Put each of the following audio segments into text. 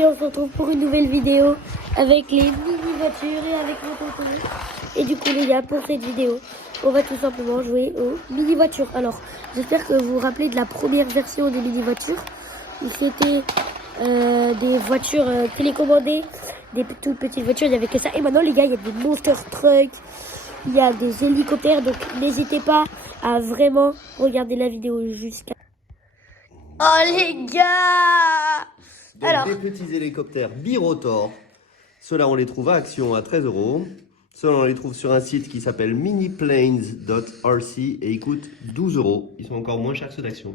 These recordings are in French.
Et on se retrouve pour une nouvelle vidéo avec les mini-voitures et avec mon tonton. Et du coup les gars, pour cette vidéo, on va tout simplement jouer aux mini-voitures. Alors, j'espère que vous vous rappelez de la première version des mini-voitures. C'était des voitures télécommandées, des toutes petites voitures, il n'y avait que ça. Et maintenant les gars, il y a des monster trucks, il y a des hélicoptères. Donc n'hésitez pas à vraiment regarder la vidéo jusqu'à... Oh les gars! Donc, Alors, des petits hélicoptères birotor. Ceux-là, on les trouve à Action à 13 €. Ceux-là, on les trouve sur un site qui s'appelle miniplanes.rc et ils coûtent 12 €. Ils sont encore moins chers que ceux d'Action.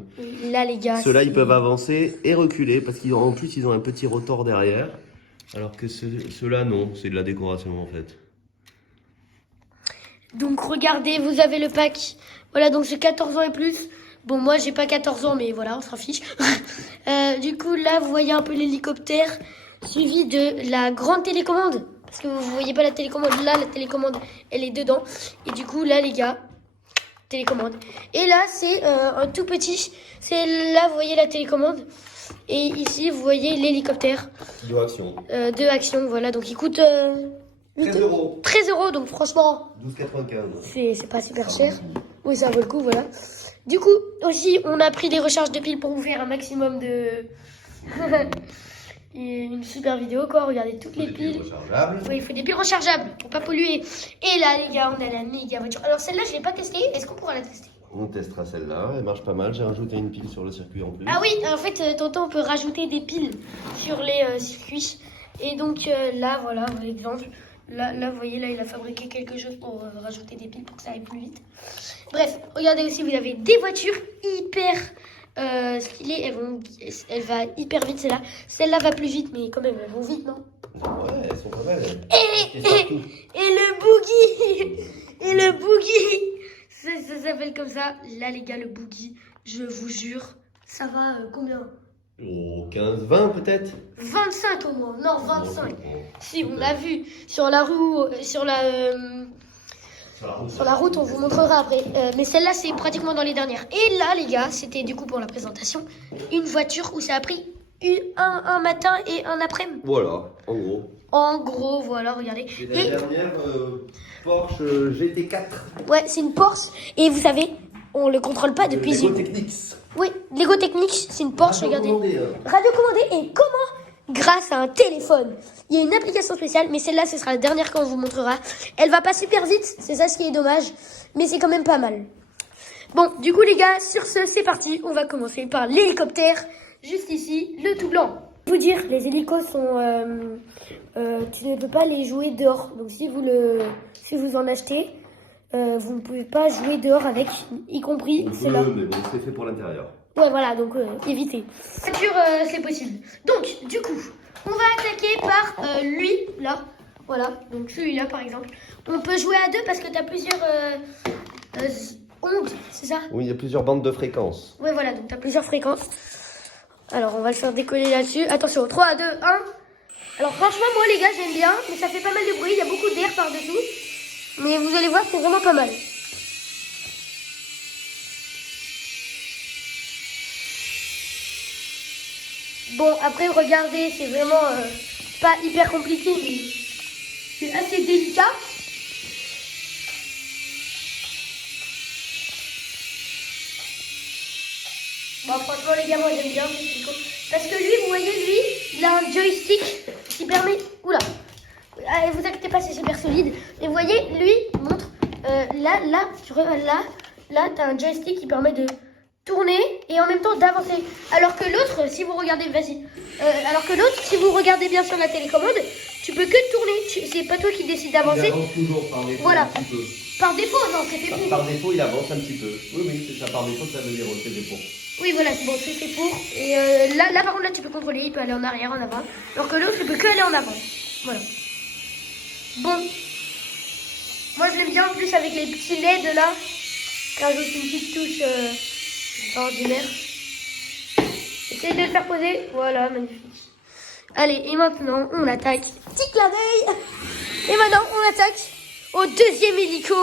là les gars, Ceux-là, ils peuvent avancer et reculer parce qu'en plus, ils ont un petit rotor derrière. Alors que ceux-là, non, c'est de la décoration en fait. donc regardez, vous avez le pack. Voilà, donc c'est 14 ans et plus. Bon, moi j'ai pas 14 ans, mais voilà, on s'en fiche. Du coup, là, vous voyez un peu l'hélicoptère suivi de la grande télécommande. Parce que vous voyez pas la télécommande. Là, la télécommande, elle est dedans. Et du coup, là, les gars, télécommande. Et là, c'est un tout petit. C'est là, vous voyez la télécommande. Et ici, vous voyez l'hélicoptère De Action. de Action. Voilà, donc il coûte 13 €. 13 €, donc franchement, 12,95 €. c'est pas super cher. Oui, ça vaut le coup, voilà. Du coup, aussi, on a pris des recharges de piles pour vous faire un maximum de... une super vidéo, quoi. Regardez toutes les piles. Oui, il faut des piles rechargeables pour pas polluer. Et là, les gars, on a la méga voiture. Alors, celle-là, je l'ai pas testée. Est-ce qu'on pourra la tester? On testera celle-là, elle marche pas mal. J'ai rajouté une pile sur le circuit en plus. Ah oui, en fait, tonton, on peut rajouter des piles sur les circuits. Et donc, là, voilà, par exemple. Là, vous voyez, là, il a fabriqué quelque chose pour rajouter des piles pour que ça aille plus vite. Bref, regardez aussi, vous avez des voitures hyper stylées. Elle va hyper vite, celle-là. Celle-là va plus vite, mais quand même, elles vont vite, non? Ouais, elles sont pas mal. Et le boogie. Et le boogie. Ça s'appelle comme ça. Là, les gars, le boogie, je vous jure, ça va combien? Oh, 15, 20 peut-être. 25 au moins. Non, 25. Oh, Si, on l'a vu sur la roue, sur la route, on vous montrera après. Mais celle-là, c'est pratiquement dans les dernières. Et là, les gars, c'était du coup pour la présentation, une voiture où ça a pris un matin et un après-midi. Voilà, en gros. En gros, voilà, regardez. Et la dernière, Porsche GT4. Ouais, c'est une Porsche. Et vous savez, on le contrôle pas depuis... Lego Technics. Oui, Lego Technics, c'est une Porsche, regardez. Radiocommandé, Radiocommandée. Et comment? Grâce à un téléphone. Il y a une application spéciale, mais celle-là, ce sera la dernière qu'on vous montrera. Elle va pas super vite, c'est ça ce qui est dommage, mais c'est quand même pas mal. Bon, du coup, les gars, sur ce, c'est parti. On va commencer par l'hélicoptère, juste ici, le tout blanc. Pour vous dire, les hélicos sont... tu ne peux pas les jouer dehors. Donc, si vous en achetez, vous ne pouvez pas jouer dehors avec, y compris celle-là. Mais bon, c'est fait pour l'intérieur. Ouais, voilà, donc évitez. Voiture, c'est possible. Donc, du coup, on va attaquer par lui, là. Voilà, donc celui-là, par exemple. On peut jouer à deux parce que tu as plusieurs ondes, c'est ça? Oui, il y a plusieurs bandes de fréquences. Ouais, voilà, donc tu as plusieurs fréquences. Alors, on va le faire décoller là-dessus. Attention, 3, 2, 1. Alors, franchement, moi, les gars, j'aime bien. Mais ça fait pas mal de bruit, il y a beaucoup d'air par-dessous. Mais vous allez voir, c'est vraiment pas mal. Bon, après, regardez, c'est vraiment pas hyper compliqué, mais c'est assez délicat. Bon, franchement, les gars, moi, j'aime bien. Parce que lui, vous voyez, lui, il a un joystick qui permet... Oula, vous inquiétez pas, c'est super solide. Et vous voyez, lui, il montre... là, t'as un joystick qui permet de tourner et en même temps d'avancer. Alors que l'autre, si vous regardez, si vous regardez bien sur la télécommande, tu peux que tourner. C'est pas toi qui décides d'avancer. Il avance toujours par défaut. Voilà. Un petit peu. Par défaut, non, c'est fait pour. Par défaut, il avance un petit peu. Oui, c'est ça. Par défaut, ça veut dire c'est défaut. Oui, voilà, c'est bon, c'est fait pour. Et là, par contre, là, tu peux contrôler. Il peut aller en arrière, en avant. Alors que l'autre, il peut que aller en avant. Voilà. Bon. Moi, je l'aime bien en plus avec les petits LED là. Ça ajoute une petite touche ordinaire. Essayez de le faire poser. Voilà, magnifique. Allez, et maintenant, on attaque. Petit clin d'œil. Et maintenant, on attaque au deuxième hélico.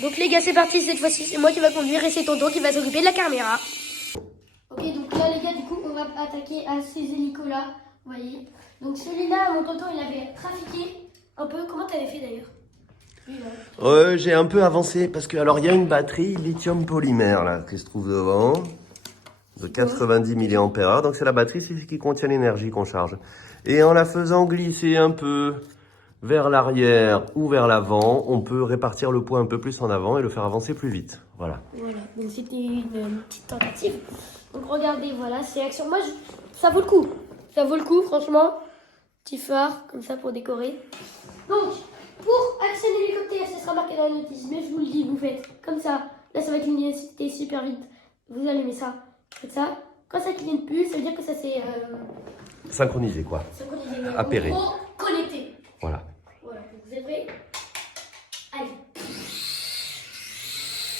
Donc les gars, c'est parti. Cette fois-ci, c'est moi qui va conduire et c'est tonton qui va s'occuper de la caméra. Ok, donc là, les gars, du coup, on va attaquer. attaquer à ces hélicos-là. Vous voyez. Donc celui-là, mon tonton, il avait trafiqué un peu. Comment t'avais fait d'ailleurs? J'ai un peu avancé parce que alors il y a une batterie lithium polymère là qui se trouve devant de 90 mAh. Donc c'est la batterie qui contient l'énergie qu'on charge. Et en la faisant glisser un peu vers l'arrière ou vers l'avant, on peut répartir le poids un peu plus en avant et le faire avancer plus vite. Voilà. Voilà, donc c'était une petite tentative. Donc regardez, voilà, c'est action. Moi, ça vaut le coup. Ça vaut le coup, franchement. Petit phare, comme ça, pour décorer. Donc, pour accéder à l'hélicoptère, ça sera marqué dans la notice. Mais je vous le dis, vous faites comme ça. Là, ça va cligner super vite. Vous allumez ça. Faites ça. Quand ça cligne plus, ça veut dire que ça s'est Synchronisé quoi. synchronisé. Appairé. En gros, connecté. Voilà. Voilà, donc vous êtes prêts? Allez.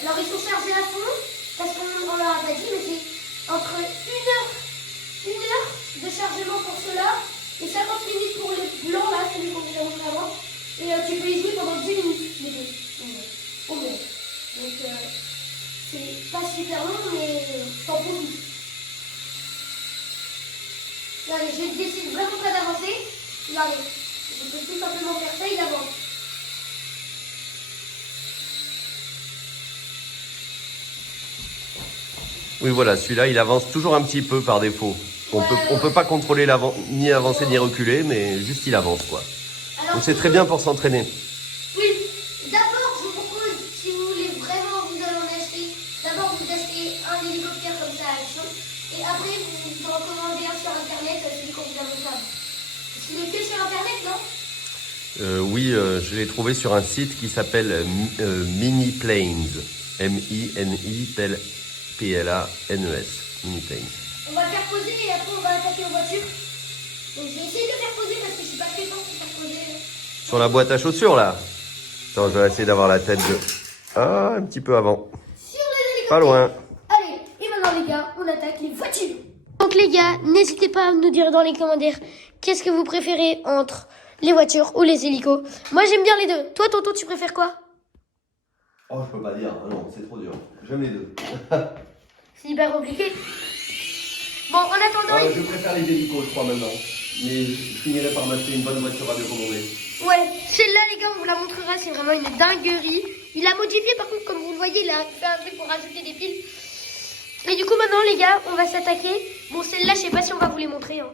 Alors ils sont chargés à fond, parce qu'on leur a pas dit, mais c'est entre une heure de chargement pour ceux-là, et 50 minutes pour les blancs, là, celui qu'on vous a montré avant. Et tu peux y jouer pendant 10 minutes, les deux. Au moins. Donc c'est pas super long, mais t'en profites. Allez, je décide vraiment pas d'avancer. Regardez, je peux tout simplement faire ça, il avance. Oui voilà, celui-là il avance toujours un petit peu par défaut. On peut pas contrôler ni avancer ni reculer, mais juste il avance quoi. Alors, Donc c'est très bien pour s'entraîner. oui, d'abord je vous propose, si vous voulez vraiment vous allez en acheter, d'abord vous achetez un hélicoptère comme ça à action, et après vous en commandez un sur internet, celui qu'on vous a montré avant. Parce qu'il est que sur internet, non? Oui, je l'ai trouvé sur un site qui s'appelle Mini Planes. M-I-N-I-P-L-A-N-E-S. Mini Planes. On va le faire poser et après on va attaquer aux voitures. Donc je vais essayer de le faire poser parce que je suis pas très fort pour faire poser. Sur la boîte à chaussures là. Attends, je vais essayer d'avoir la tête de... Ah, un petit peu avant. Sur les hélicoptères. Pas loin. Allez, et maintenant les gars, on attaque les voitures. Donc les gars, n'hésitez pas à nous dire dans les commentaires qu'est-ce que vous préférez entre les voitures ou les hélicos. Moi j'aime bien les deux. Toi Tonton, tu préfères quoi? Oh, je peux pas dire. Ah non, c'est trop dur. J'aime les deux. C'est hyper compliqué. Bon, en attendant... Je préfère les hélicos, je crois, maintenant. Mais je finirai par m'acheter une bonne voiture radiocommandée. Ouais, celle-là les gars, on vous la montrera, c'est vraiment une dinguerie. Il a modifié par contre, comme vous le voyez, il a fait un truc pour rajouter des piles. Et du coup maintenant les gars, on va s'attaquer. Bon, celle-là, je sais pas si on va vous les montrer. Hein.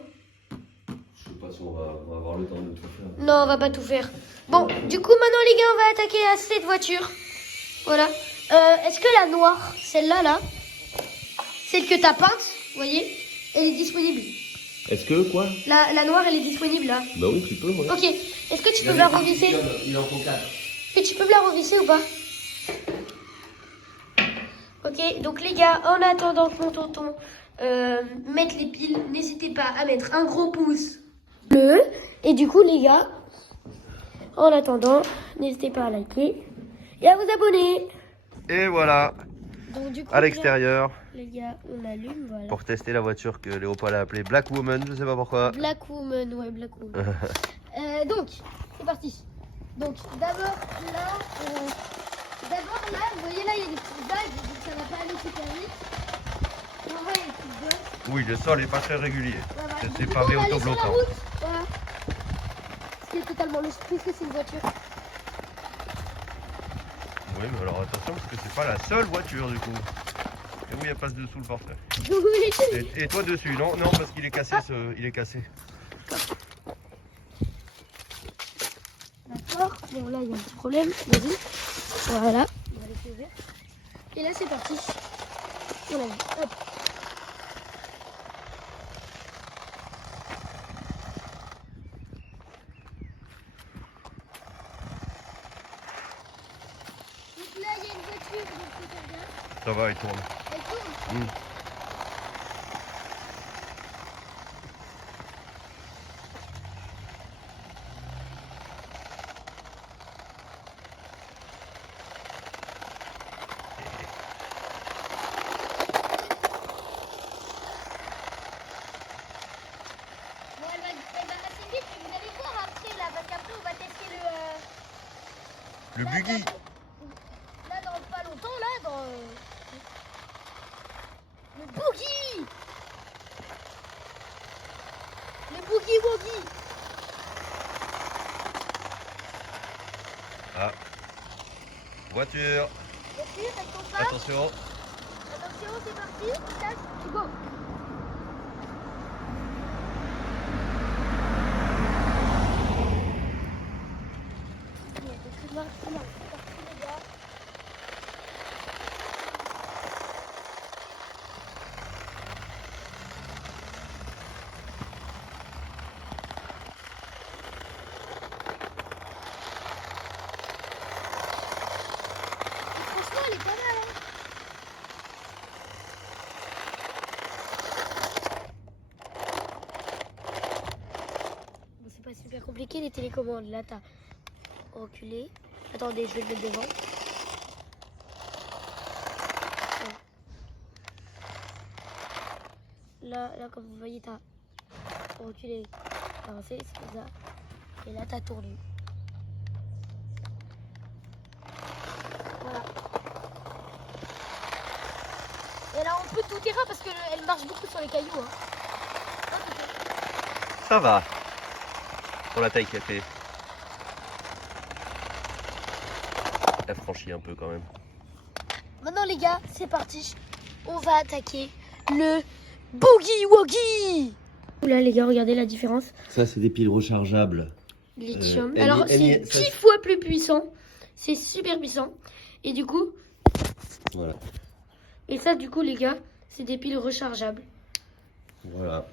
Je sais pas si on va avoir le temps de tout faire. Non, on va pas tout faire. Bon, du coup maintenant les gars, on va attaquer à cette voiture. Voilà. Est-ce que la noire, celle-là, là, celle que t'as peinte, vous voyez, elle est disponible? Est-ce que quoi? La noire, elle est disponible là. Bah oui, tu peux, ouais. Ok, est-ce que tu peux me la revisser? Il en faut 4. Est-ce que tu peux me la revisser ou pas? Ok, donc les gars, en attendant que mon tonton mette les piles, n'hésitez pas à mettre un gros pouce bleu. Et du coup les gars, en attendant, n'hésitez pas à liker et à vous abonner. Et voilà, Donc du coup, à l'extérieur, les gars, on allume, voilà. pour tester la voiture que Léopold a appelée Black Woman, je sais pas pourquoi. Black Woman, ouais, Black Woman. Donc, c'est parti. Donc, d'abord là, vous voyez là, il y a des petites vagues, donc ça va pas aller super vite. On voit les petites vagues. Oui, le sol est pas très régulier. Voilà. C'est Du pavé coup, on va aller sur la autobloquant. route. Voilà. Ce qui est totalement logique, puisque c'est une voiture. Oui, mais alors attention, parce que c'est pas la seule voiture du coup. Et oui, elle passe dessous le portrait. Oui. Et toi dessus, non? Non, parce qu'il est cassé, il est cassé. D'accord. Bon, là, il y a un petit problème. Vas-y. Voilà. On va laisser ouvert. Et là, c'est parti. On a vu. Hop. Donc là, il y a une voiture, donc faut faire gaffe. Ça va, il tourne. Elle tourne. Mm. Bon, elle va passer vite, mais vous allez voir après, là, parce qu'après, on va tester Le buggy. Là, dans pas longtemps, là, dans... le boogie. Boogie Woogie. Ah. Voiture. Voiture, elle tombe pas. Attention. Attention, c'est parti. Tac, go. Il y a des trucs noirs, c'est parti les gars. Franchement, elle est pas mal, hein. Bon, c'est pas super compliqué les télécommandes. Là, t'as reculé. Attendez, je vais le mettre devant. Là, comme vous voyez, t'as reculé, avancé, c'est comme ça. Et là, t'as tourné. Voilà. Et là, on peut tout terrain parce qu'elle marche beaucoup sur les cailloux. Hein. Ça va. Pour la taille qu'elle fait. Elle franchit un peu quand même. Maintenant, les gars, c'est parti. On va attaquer le Boogie Woogie. Là, les gars, regardez la différence. Ça, c'est des piles rechargeables. Lithium. elle Alors, y- elle y- c'est ça- 10 fois plus puissant. C'est super puissant. Et du coup, Voilà. et ça, du coup, les gars, c'est des piles rechargeables. Voilà.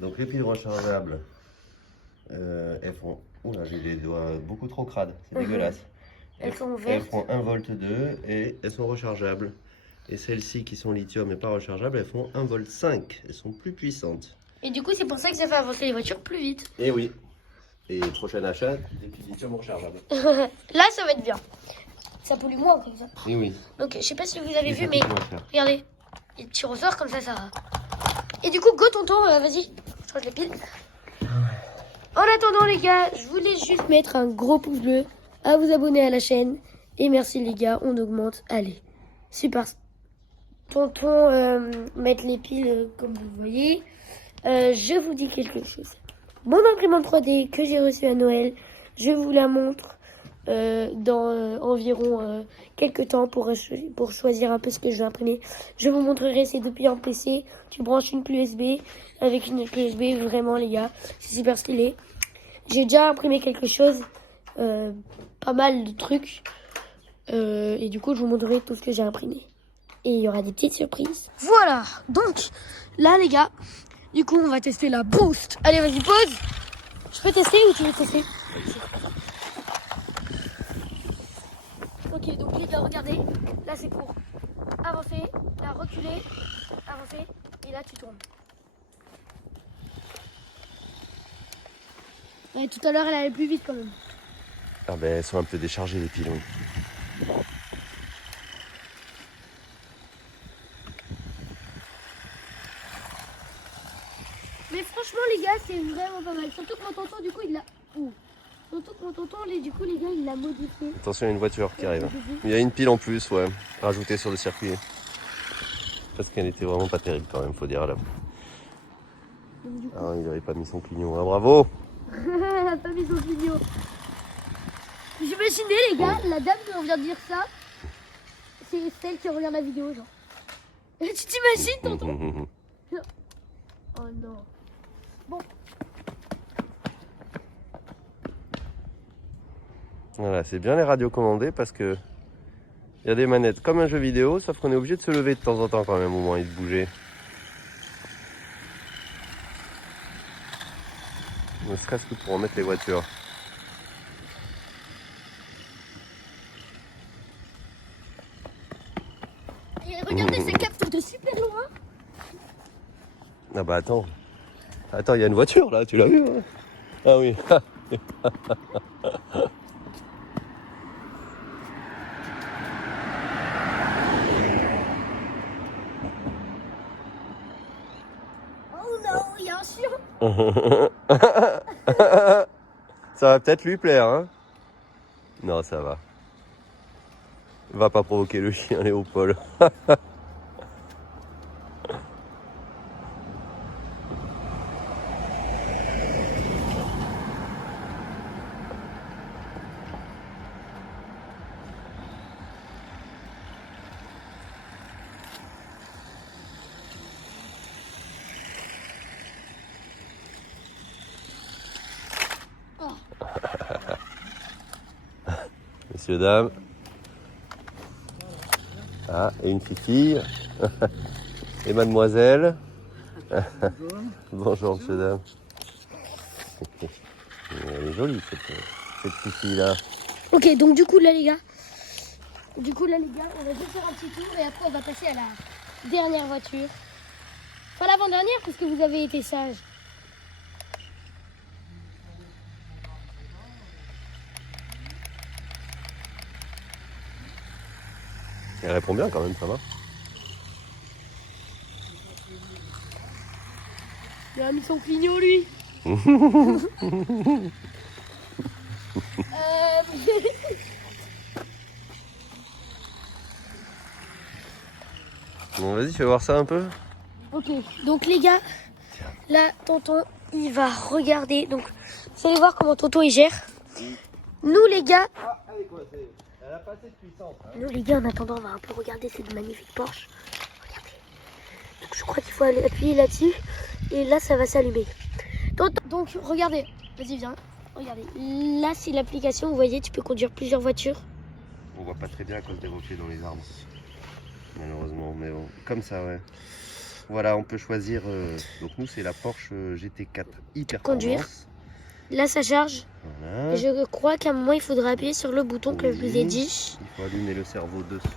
Donc les piles rechargeables, elles font... Oula, j'ai les doigts beaucoup trop crades, c'est dégueulasse. Elles sont Elles vertes. font 1 volt 2 et elles sont rechargeables. Et celles-ci qui sont lithium et pas rechargeables, elles font 1 volt 5. Elles sont plus puissantes. Et du coup, c'est pour ça que ça fait avancer les voitures plus vite. Et oui. Et prochain achat, des piles lithium rechargeables. Là, ça va être bien. Ça pollue moins comme ça. Et oui. Donc, je sais pas si vous avez Et vu, ça mais coûte moins cher. regardez. Les petits ressorts comme ça va. Et du coup, go tonton, vas-y, je change les piles. En attendant, les gars, je voulais juste mettre un gros pouce bleu, à vous abonner à la chaîne. Et merci, les gars, on augmente. Allez, super. Tonton, mettre les piles comme vous voyez. Je vous dis quelque chose. Mon imprimante 3D que j'ai reçue à Noël, je vous la montre dans environ quelques temps pour choisir un peu ce que je vais imprimer. Je vous montrerai ces deux piles en PC. Tu branches une clé USB avec une clé USB, vraiment les gars, c'est super stylé. J'ai déjà imprimé quelque chose, pas mal de trucs, et du coup je vous montrerai tout ce que j'ai imprimé. Et il y aura des petites surprises. Voilà, donc là les gars, du coup on va tester la Boost. Allez vas-y pause. Je peux tester ou tu veux tester? Ok, donc les gars, regardez, là c'est pour avancer, là reculer, avancer, et là tu tournes. Ouais, tout à l'heure elle allait plus vite quand même. Ah ben elles sont un peu déchargées les piles, oui. Mais franchement les gars, c'est vraiment pas mal. Surtout que mon tonton du coup il l'a... Surtout que mon tonton, du coup les gars, il l'a modifié. Attention, il y a une voiture qui arrive. Il y a une pile en plus, ouais, rajoutée sur le circuit. Parce qu'elle était vraiment pas terrible quand même, faut dire là. Donc, du coup... Ah, il avait pas mis son clignon, hein, bravo. Elle a pas mis son vidéo. J'imaginais les gars, la dame qui vient de dire ça, c'est celle qui regarde la vidéo genre. Tu t'imagines tonton? Oh non. Bon. Voilà, c'est bien les radios commandées parce que il y a des manettes comme un jeu vidéo, sauf qu'on est obligé de se lever de temps en temps quand même au moins et de bouger. Ne serait-ce que pour remettre les voitures. Et regardez, ça capte de super loin. Ah bah attends. Attends, il y a une voiture là, tu l'as vu hein? Ah oui. Oh non, il y a un chien. Ça va peut-être lui plaire, hein? Non, ça va. Va pas provoquer le chien, Léopold. messieurs, dames. Ah, et une fille. Et mademoiselle. Bonjour, messieurs, dames. Elle est jolie, cette fille-là. Ok, donc du coup là les gars, on va juste faire un petit tour et après on va passer à la dernière voiture. Enfin l'avant-dernière parce que vous avez été sage. Elle répond bien quand même, ça va. Il a mis son clignot lui. Bon, vas-y, fais voir ça un peu. Ok, donc les gars, là tonton il va regarder. Donc vous allez voir comment tonton il gère. Nous les gars, Elle a pas assez de puissance. nous les gars en attendant on va un peu regarder cette magnifique Porsche. Regardez. Donc je crois qu'il faut aller appuyer là-dessus et là ça va s'allumer. Donc regardez, vas-y viens, regardez. Là c'est l'application, vous voyez tu peux conduire plusieurs voitures. On voit pas très bien à cause des rochers dans les arbres. Malheureusement, mais bon, comme ça, ouais. Voilà, on peut choisir. Donc nous, c'est la Porsche GT4 hyper Conduire. Là ça charge. Voilà. Et je crois qu'à un moment il faudra appuyer sur le bouton que je vous ai dit. Il faut allumer le cerveau dessous.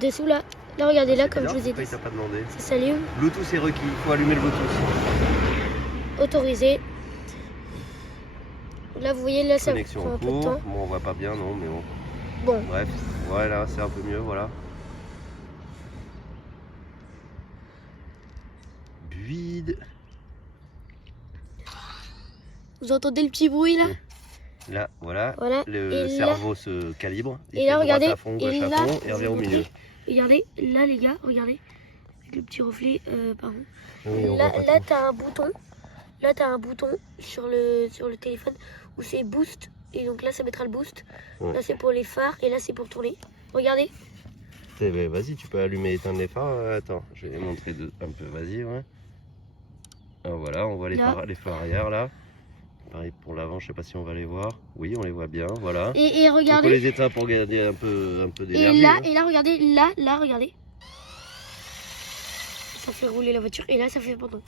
Dessous là. Là regardez là C'est comme je bizarre, vous ai pourquoi dit. il t'a pas demandé. Ça s'allume. Bluetooth est requis, il faut allumer le Bluetooth. Autorisé. Là vous voyez là ça Connexion prend en un peu de cours. temps. Bon, on voit pas bien, non, mais bon. Bon. Bref, voilà, c'est un peu mieux, voilà. Vide. Vous entendez le petit bruit là? Là, voilà. Voilà. Le Et cerveau se calibre. Il Et fait là droite regardez. à fond, gauche Et à là, fond, et revient au milieu. regardez, là les gars, regardez. Avec le petit reflet, pardon. Oui, on Là, voit pas là trop. t'as un bouton. Là t'as un bouton sur le téléphone où c'est boost. Et donc là ça mettra le boost. Ouais. Là c'est pour les phares et là c'est pour tourner. Regardez. Vas-y, tu peux allumer et éteindre les phares. Attends, je vais montrer un peu. Vas-y, ouais. Ah, voilà, on voit les phares arrière là. Pareil pour l'avant, je sais pas si on va les voir. Oui, on les voit bien, voilà. Et Donc on regardez. les éteint pour garder un peu d'énergie. Et là regardez, là regardez. Ça fait rouler la voiture et là ça fait abandon.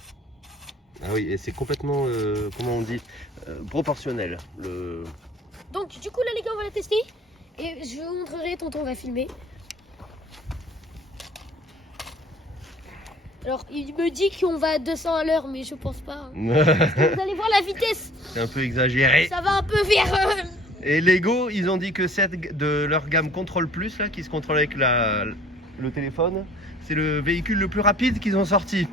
Ah oui, et c'est complètement, comment on dit, proportionnel. Donc du coup là les gars on va la tester. Et je vous montrerai, tonton va filmer. Alors il me dit qu'on va à 200 à l'heure mais je pense pas. Vous allez voir la vitesse. C'est un peu exagéré. Ça va un peu vers... Et Lego, ils ont dit que cette de leur gamme Control Plus, là, qui se contrôle avec le téléphone, c'est le véhicule le plus rapide qu'ils ont sorti.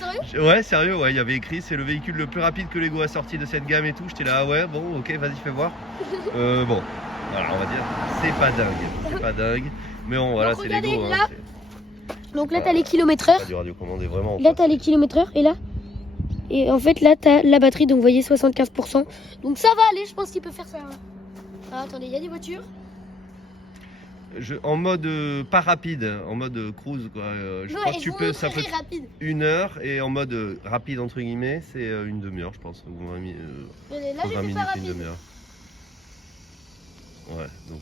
Sérieux? Ouais, sérieux, ouais, il y avait écrit, c'est le véhicule le plus rapide que Lego a sorti de cette gamme et tout. J'étais là, ah ouais, bon, ok, vas-y, fais voir. Bon, voilà, on va dire, c'est pas dingue, mais bon, voilà, donc, c'est regardez, Lego. là, Hein, donc là t'as les kilomètres-heure. du radiocommandé vraiment. Là t'as les kilomètres-heure et là. Et en fait là t'as la batterie, donc vous voyez 75%. Donc ça va aller, je pense qu'il peut faire ça. Ah, attendez, il y a des voitures. En mode pas rapide, en mode cruise quoi. Je crois que tu peux, ça peut rapide. 1 heure et en mode rapide entre guillemets, c'est une demi-heure je pense. Ou 20 Là j'ai 20 fait minutes, pas une rapide. demi-heure. Ouais, donc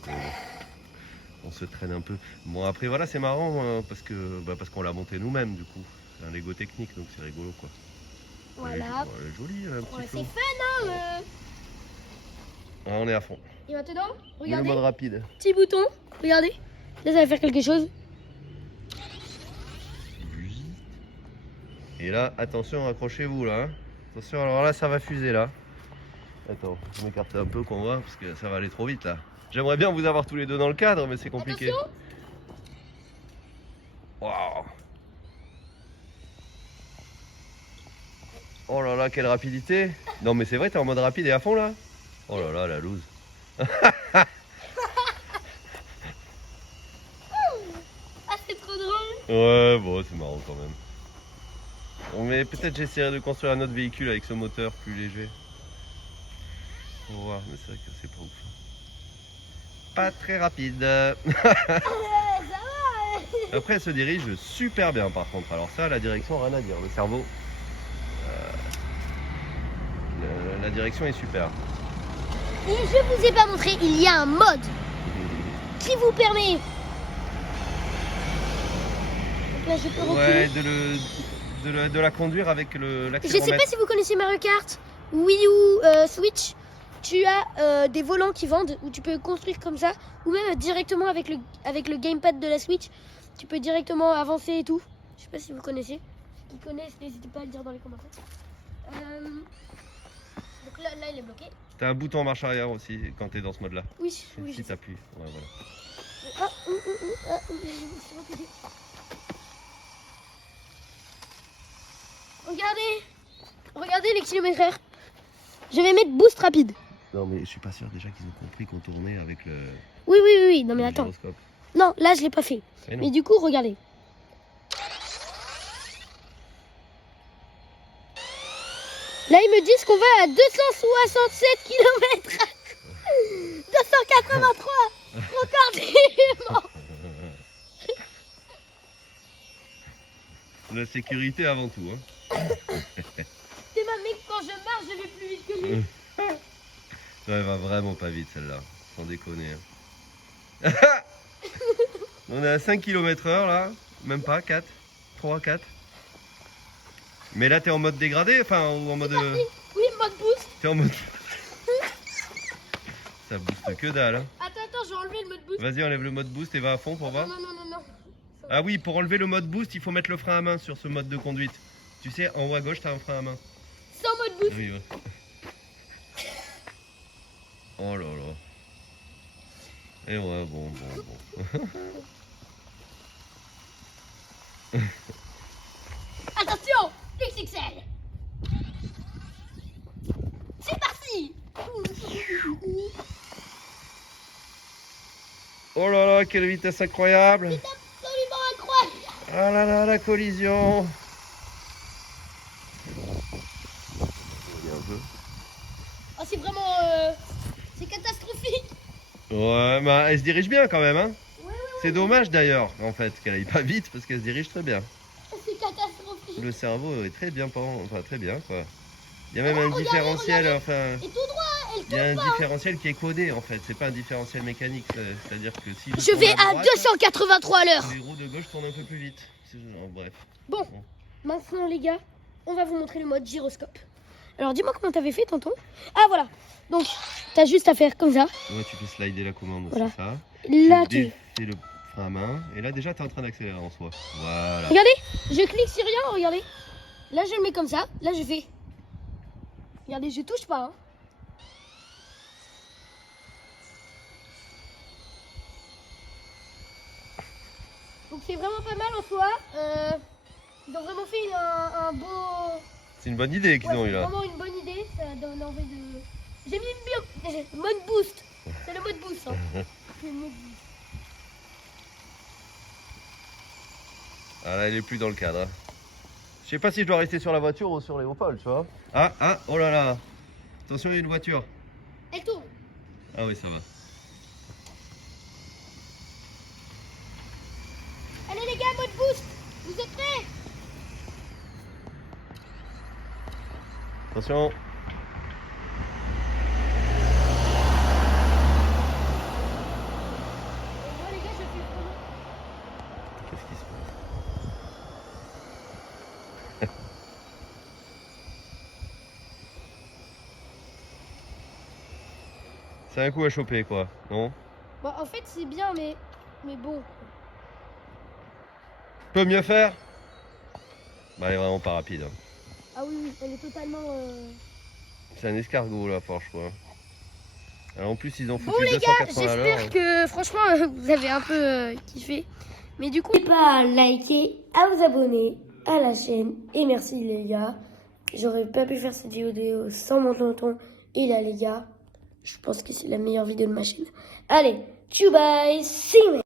on se traîne un peu. Bon après voilà, c'est marrant parce qu'on l'a monté nous-mêmes du coup. C'est un Lego technique donc c'est rigolo quoi. Voilà. Elle est jolie, un petit Ouais, peu. c'est fun hein. Ah, on est à fond. Et maintenant, Le regardez, mode rapide. petit bouton, regardez. Là ça va faire quelque chose. Et là, attention, accrochez-vous là. Hein. Attention, alors là, ça va fuser là. Attends, je m'écarte un peu qu'on voit parce que ça va aller trop vite là. J'aimerais bien vous avoir tous les deux dans le cadre, mais c'est compliqué. Attention. Waouh. Oh là là, quelle rapidité. Non mais c'est vrai, t'es en mode rapide et à fond là. Oh là là, la loose. Ah c'est trop drôle. Ouais, bon, c'est marrant quand même. Bon, mais peut-être j'essaierai de construire un autre véhicule avec ce moteur plus léger. On va voir, mais c'est vrai que c'est pas ouf. Pas très rapide. Ça va. Après, elle se dirige super bien par contre. Alors ça, la direction, rien à dire. Le cerveau, la direction est super. Et je vous ai pas montré, il y a un mode. qui vous permet. Donc là, je peux reculer. Ouais, de la conduire avec Je l'accéléromètre. sais pas si vous connaissez Mario Kart, Wii U, Switch. Tu as des volants qui vendent où tu peux construire comme ça, ou même directement avec le gamepad de la Switch, tu peux directement avancer et tout. Je sais pas si vous connaissez. Ceux qui connaissent, n'hésitez pas à le dire dans les commentaires. Donc là, il est bloqué. T'as un bouton en marche arrière aussi quand t'es dans ce mode-là. Oui, Si t'appuies. Ouais, voilà. Ah, je me suis reculée. Regardez les kilomètres heure. Je vais mettre boost rapide. Non, mais je suis pas sûr déjà qu'ils ont compris qu'on tournait avec le. Oui. Non mais le attends. gyroscope. Non, là je l'ai pas fait. Mais non. Mais du coup, regardez. Là, ils me disent qu'on va à 267 km. 283. Record du monde. La sécurité avant tout. Hein. C'est ma mec, quand je marche, je vais plus vite que lui. Elle va vraiment pas vite celle-là, sans déconner. Hein. On est à 5 km/h là, même pas, 4, 3, 4. Mais là t'es en mode dégradé, enfin ou en mode... Oui, mode boost. T'es en mode... Ça booste que dalle. Hein. Attends, je vais enlever le mode boost. Vas-y, enlève le mode boost et va à fond pour voir. Non. Ah oui, pour enlever le mode boost, il faut mettre le frein à main sur ce mode de conduite. Tu sais, en haut à gauche, t'as un frein à main. Sans mode boost. Oui, ouais. Oh là là. Et ouais, bon. Attention, XXL. C'est parti. Oh là là, quelle vitesse incroyable. C'est absolument incroyable. Ah là là, la collision. Oh, c'est vraiment... c'est catastrophique. Ouais, bah elle se dirige bien quand même, hein. Ouais. C'est dommage d'ailleurs, en fait, qu'elle aille pas vite parce qu'elle se dirige très bien. C'est catastrophique. Le cerveau est très bien, enfin très bien quoi. Il y a même un regardez, différentiel, regardez. enfin... Et tout droit, elle Il y a un tourne pas. différentiel qui est codé en fait, c'est pas un différentiel mécanique, c'est-à-dire que si Je vais à 283 à l'heure. les roues de gauche tournent un peu plus vite. Bref. Bon, maintenant les gars, on va vous montrer le mode gyroscope. Alors dis-moi comment t'avais fait tonton. Ah voilà, donc t'as juste à faire comme ça. Ouais, tu peux slider la commande, Voilà. c'est ça. Là tu tu... fais le frein à main et là déjà t'es en train d'accélérer en soi. Voilà. Regardez, je clique sur rien, regardez. Là je le mets comme ça, là je fais. Regardez, je touche pas. Hein. Donc c'est vraiment pas mal en soi. Ils ont vraiment fait un beau... C'est une bonne idée qu'ils ont eu c'est là. vraiment une bonne idée, ça donne envie de... J'ai mis le mode boost. C'est le mode boost. Hein. C'est le mode boost. Ah là, elle est plus dans le cadre. Hein. Je sais pas si je dois rester sur la voiture ou sur les Opel, tu vois. Ah, oh là là. Attention, il y a une voiture. Elle tourne. Ah oui, ça va. Allez les gars, mode boost. Vous êtes prêts? Attention. Moi les gars, je fais vraiment... Qu'est-ce qui se passe? C'est un coup à choper quoi, non? Bah en fait c'est bien mais bon. Peut mieux faire? Bah elle est vraiment pas rapide. Hein. Ah oui, elle est totalement... C'est un escargot la Porsche quoi. Alors en plus ils ont foutu Bon les gars, 280 à l'heure. j'espère que franchement vous avez un peu kiffé. Mais du coup, n'hésitez pas à liker, à vous abonner à la chaîne. Et merci les gars. J'aurais pas pu faire cette vidéo sans mon tonton. Et là les gars, je pense que c'est la meilleure vidéo de ma chaîne. Allez, tchou bye, see you.